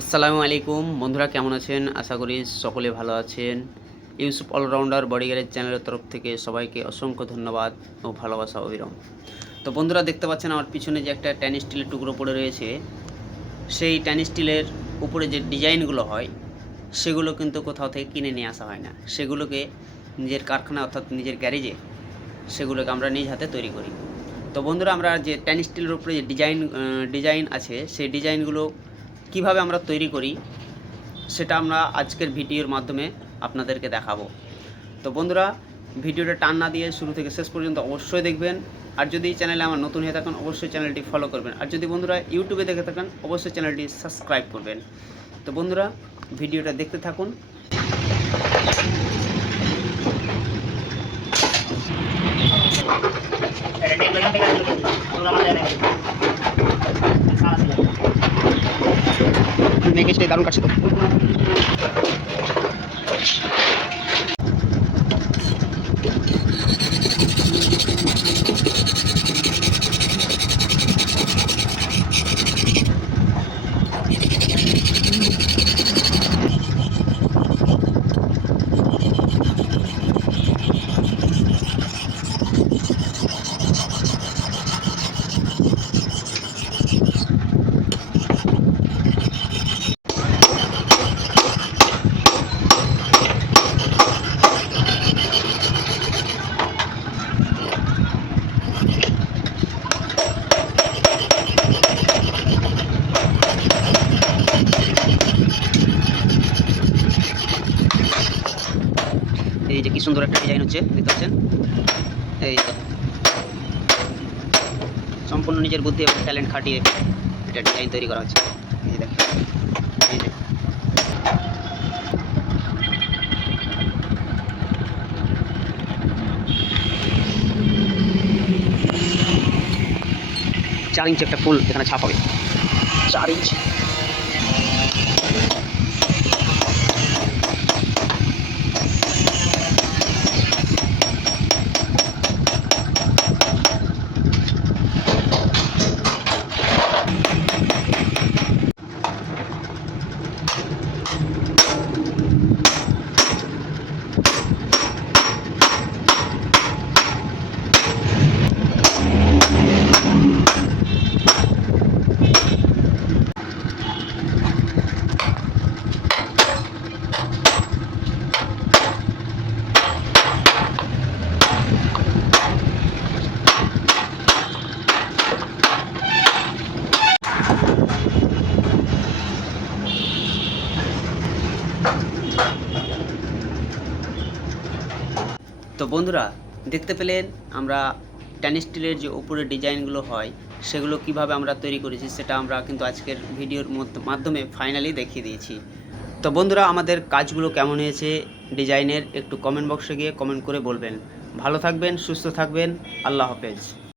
আসসালামু আলাইকুম বন্ধুরা, কেমন আছেন? আশা করি সকলে ভালো আছেন। ইউসুফ অলরাউন্ডার বডি গ্যারেজ চ্যানেলের তরফ থেকে সবাইকে অসংখ্য ধন্যবাদ ও ভালোবাসা অবিরাম। তো বন্ধুরা, দেখতে পাচ্ছেন আমার পিছনে যে একটা ট্যান স্টিলের টুকরো পড়ে রয়েছে, সেই ট্যান স্টিলের উপরে যে ডিজাইনগুলো হয় সেগুলো কিন্তু কোথাও থেকে কিনে নিয়ে আসা হয় না। সেগুলোকে নিজের কারখানা অর্থাৎ নিজের গ্যারেজে সেগুলোকে আমরা নিজ হাতে তৈরি করি। তো বন্ধুরা, আমরা যে ট্যান স্টিলের উপরে যে ডিজাইন আছে সেই ডিজাইনগুলো কিভাবে আমরা তৈরি করি সেটা আমরা আজকের ভিডিওর মাধ্যমে আপনাদেরকে দেখাবো। তো বন্ধুরা, ভিডিওটা টান না দিয়ে শুরু থেকে শেষ পর্যন্ত অবশ্যই দেখবেন। আর যদি চ্যানেলে আমার নতুন হয়ে থাকেন অবশ্যই চ্যানেলটি ফলো করবেন। আর যদি বন্ধুরা ইউটিউবে দেখে থাকেন অবশ্যই চ্যানেলটি সাবস্ক্রাইব করবেন। তো বন্ধুরা, ভিডিওটা দেখতে থাকুন। দারুণ কাটছে তো। এই যে কি সুন্দর একটা ডিজাইন হচ্ছে, দেখতে পাচ্ছেন। এই সম্পূর্ণ নিজের বুদ্ধি এবং ট্যালেন্ট খাটিয়ে এটা ডিজাইন তৈরি করা হচ্ছে। এই যে দেখেন, এই যে চার ইঞ্চি একটা ফুল এখানে ছাপ হবে, 4 ইঞ্চি। তো বন্ধুরা, দেখতে পেলেন আমরা ট্যান স্টিলের যে উপরের ডিজাইনগুলো হয় সেগুলো কিভাবে আমরা তৈরি করেছি সেটা আমরা কিন্তু আজকের ভিডিওর মাধ্যমে ফাইনালি দেখিয়ে দিয়েছি। তো বন্ধুরা, আমাদের কাজগুলো কেমন হয়েছে ডিজাইনের একটু কমেন্ট বক্সে গিয়ে কমেন্ট করে বলবেন। ভালো থাকবেন, সুস্থ থাকবেন, আল্লাহ হাফেজ।